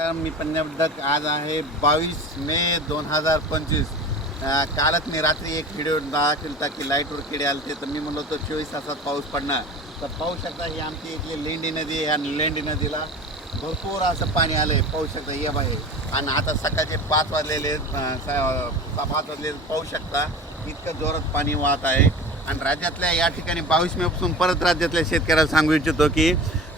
मी पंजाबदक आज आहे बावीस मे दोन हजार पंचवीस. कालच मी रात्री एक व्हिडिओ दाखवला की लाईटवर किडे आले ते तर मी म्हणलो होतो चोवीस तासात पाऊस पडणार. तर पाहू शकता ही आमची इथली लेंडी नदी आहे आणि लेंडी नदीला भरपूर असं पाणी आलं आहे पाहू शकता ये बाहेर आणि आता सकाळचे पाच वाजलेले पाच वाजलेले पाहू शकता. इतकं जोरात पाणी वाहत आहे. आणि राज्यातल्या या ठिकाणी बावीस मेपासून परत राज्यातल्या शेतकऱ्याला सांगू इच्छितो की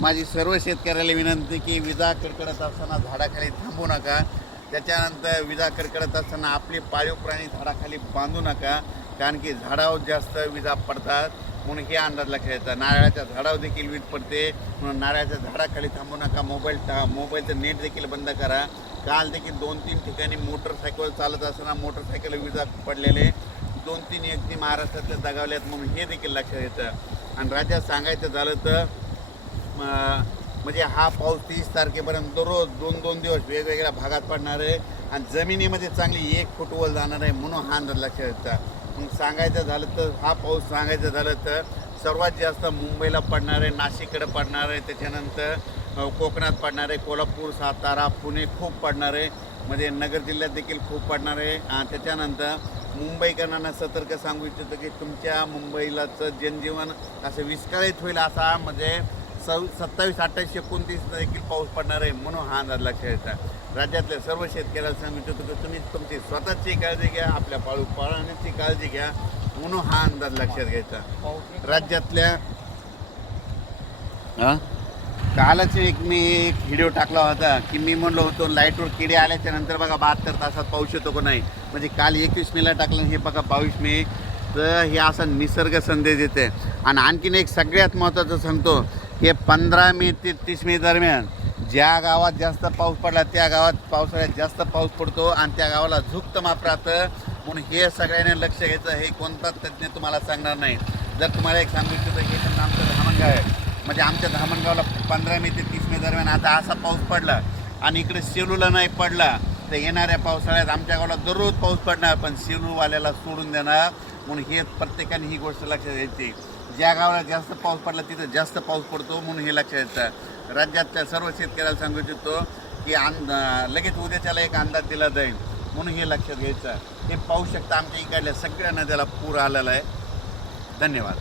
माझी सर्व शेतकऱ्याला विनंती की विजा कडकडत असताना झाडाखाली थांबू नका. त्याच्यानंतर विजा कडकडत असताना आपले पाळीव प्राणी झाडाखाली बांधू नका. कारण की झाडावर जास्त विजा पडतात म्हणून हे अंदाज लक्षात येतं. नारळाच्या झाडावर देखील वीज पडते म्हणून नारळाच्या झाडाखाली थांबू नका. मोबाईल टा मोबाईलचं नेट देखील बंद करा. काल देखील दोन तीन ठिकाणी मोटरसायकल चालत असताना मोटरसायकल विजा पडलेले. दोन तीन व्यक्ती महाराष्ट्रातल्या दगावल्यात म्हणून हे देखील लक्षात येतं. आणि राज्यात सांगायचं झालं तर म्हणजे हा पाऊस तीस तारखेपर्यंत दररोज दोन दोन दिवस वेगवेगळ्या भागात पडणार आहे आणि जमिनीमध्ये चांगली एक फूट वर जाणार आहे म्हणून हा अंदाज लक्षात येतं. मग सांगायचं झालं तर हा पाऊस सांगायचं झालं तर सर्वात जास्त मुंबईला पडणार आहे नाशिककडे पडणार आहे त्याच्यानंतर कोकणात पडणार आहे कोल्हापूर सातारा पुणे खूप पडणार आहे. म्हणजे नगर जिल्ह्यात देखील खूप पडणार आहे. त्याच्यानंतर मुंबईकरांना सतर्क सांगू इच्छितो की तुमच्या मुंबईलाचं जनजीवन असं विस्कळीत होईल असा म्हणजे सव सत्तावीस अठ्ठावीस एकोणतीस देखील पाऊस पडणार आहे म्हणून हा अंदाज लक्षात येतात राज्यातल्या सर्व शेतकऱ्याला सांगू इच्छितो की तुम्ही तुमची स्वतःची काळजी घ्या आपल्या पाळू पाळण्याची काळजी घ्या म्हणून हा अंदाज लक्षात घ्यायचा. राज्यातल्या कालच एक मी एक व्हिडिओ टाकला होता की मी म्हणलो होतो लाईटवर किडे आल्याच्यानंतर बघा बहात्तर तासात पाऊस येतो का नाही? म्हणजे काल एकवीस मेला टाकलं हे बघा बावीस मे तर हे असा निसर्ग संदेश येते आणि आणखीन एक सगळ्यात महत्त्वाचं सांगतो हे पंधरा मे ते तीस मे दरम्यान ज्या गावात जास्त पाऊस पडला त्या गावात पावसाळ्यात जास्त पाऊस पडतो आणि त्या गावाला झुकतं माप राहतं म्हणून हे सगळ्यांनी लक्ष घ्यायचं हे कोणताच तज्ज्ञ तुम्हाला सांगणार नाही. जर तुम्हाला एक सांगू इच्छितं हे पण आमचं धामणगाव आहे. म्हणजे आमच्या धामणगावला पंधरा मे ते तीस मे दरम्यान आता असा पाऊस पडला आणि इकडे सेलूला नाही पडला तर येणाऱ्या पावसाळ्यात आमच्या गावाला दररोज पाऊस पडणार पण सेलूवाल्याला सोडून देणार. म्हणून हे प्रत्येकाने ही गोष्ट लक्षात घ्यायची ज्या गावाला जास्त पाऊस पडला तिथं जास्त पाऊस पडतो म्हणून हे लक्षात येतं. राज्यातल्या सर्व शेतकऱ्याला सांगू इच्छितो की आन लगेच उद्याच्याला एक अंदाज दिला जाईल म्हणून हे लक्षात घ्यायचं. हे पाहू शकता आमच्या इकडल्या सगळ्या नद्याला पूर आलेला आहे. धन्यवाद.